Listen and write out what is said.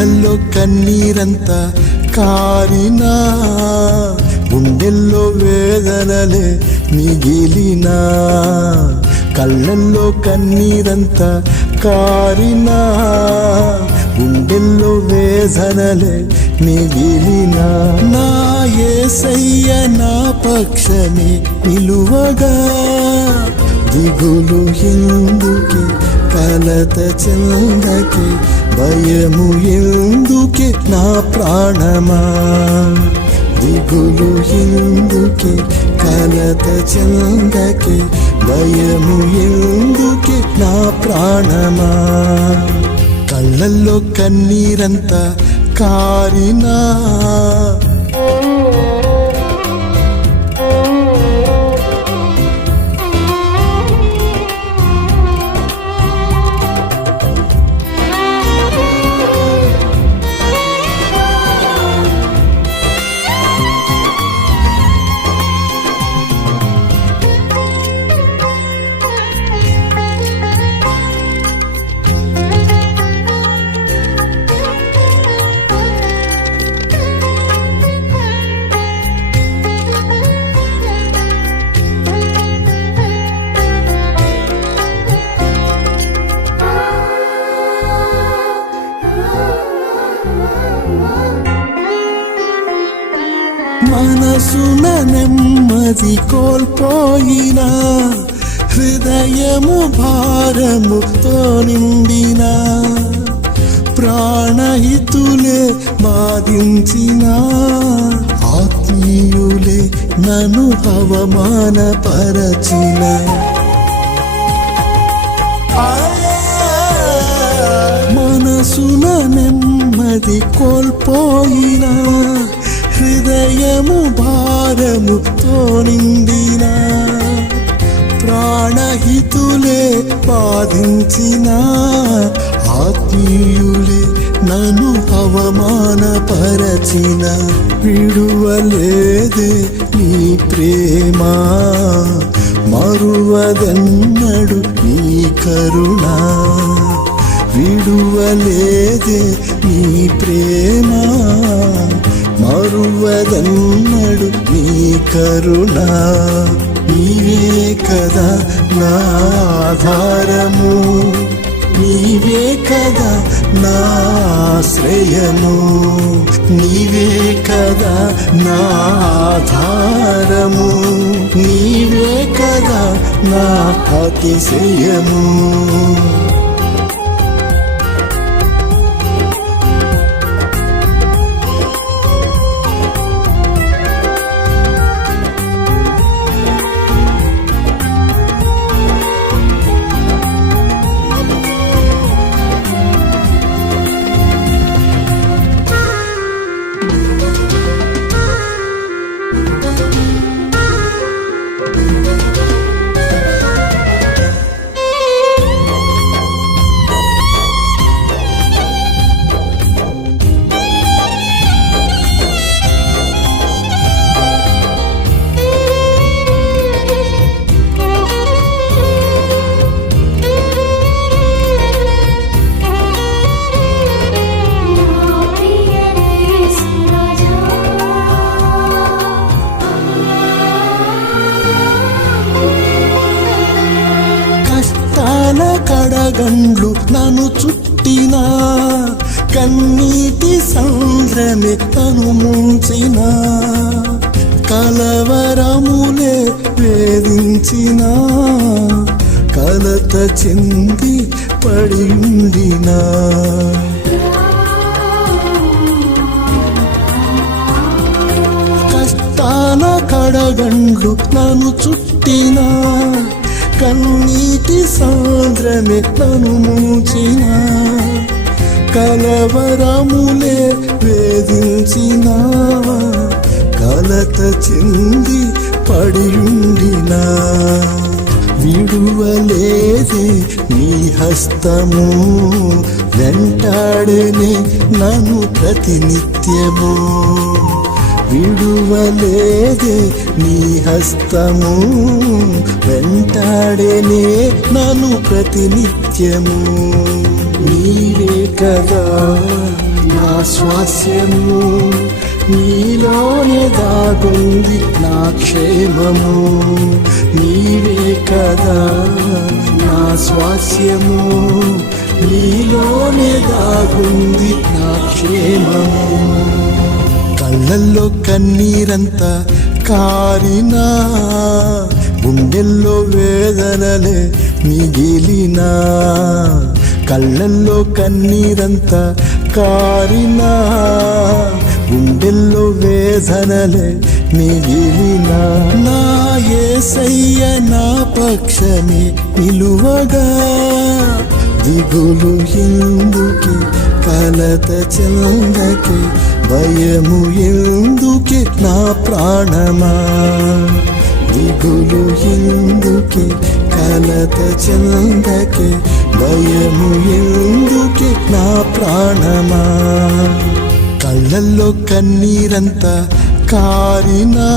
కళ్ళల్లో కన్నీరంతా కారినా, గుండెల్లో వేదనలే మిగిలినా. కళ్ళల్లో కన్నీరంతా కారినా, గుండెల్లో వేదనలే మిగిలినా. నా యేసయ్య నా పక్షమే నిలువగా, దిగులు ఎందుకే కలత చెందకే, భయము ఎందుకే నా ప్రాణమా. దిగులు ఎందుకే కలత చెందకే, భయము ఎందుకే నా ప్రాణమా. కళ్ళల్లో కన్నీరంతా కారినా, మనసున నెమ్మది కోల్పోయినా, హృదయము భారముతో నిండినా, ప్రాణహితులే బాధించిన, ఆత్మీయులే నన్ను అవమానపరచిన, మనసున నెమ్మది కోల్పోయినా, హృదయము భారముతో నిండిన, ప్రాణహితులే బాధించిన, ఆత్మీయులే నన్ను అవమానపరచిన. విడువలేదే నీ ప్రేమ, మరువదన్నడు నీ కరుణ. విడువలేదే నీ ప్రేమ, మరువదన్నడు నీ కరుణ. నీవే కదా నా ఆధారము, నీవే కదా నా ఆశ్రయము, నీవే కదా నా ఆధారము, నీవే కదా నా అతిశయము. కడగండ్లు నన్ను చుట్టిన, కన్నీటి సంద్రమే తను ముంచిన, కలవరములే వేధించిన, కలత చెంది పడిండిన. కష్టాల కడగండ్లు నన్ను చుట్టిన, కన్నీటి సాంద్రమే తను ముంచిన, కలవరములే వేధించిన, కలత చెంది పడియుండిన. విడువలేదే నీ హస్తము, వెంటాడనే నన్ను ప్రతినిత్యము. విడువలేదే నీ హస్తము, వెంటాడేనే నన్ను ప్రతినిత్యము. నీవే కదా నా స్వాస్యము, నీలోనే దాగుంది నా క్షేమము. నీవే కదా నా స్వాస్యము, నీలోనే దాగుంది నా క్షేమము. కళ్ళల్లో కన్నీరంతా కారినా, గుండెల్లో వేదనలే మిగిలినా. కళ్ళల్లో కన్నీరంతా కారినా, గుండెల్లో వేదనలే మిగిలినా. నా యేసయ్య నా పక్షమే నిలువగా, దిగులు ఎందుకే, కలత చెందకే, భయము ఎందుకే నా ప్రాణమా. దిగులు ఎందుకే, కలత చెందకే, భయము ఎందుకే నా ప్రాణమా. కళ్ళల్లో కన్నీరంతా కారినా,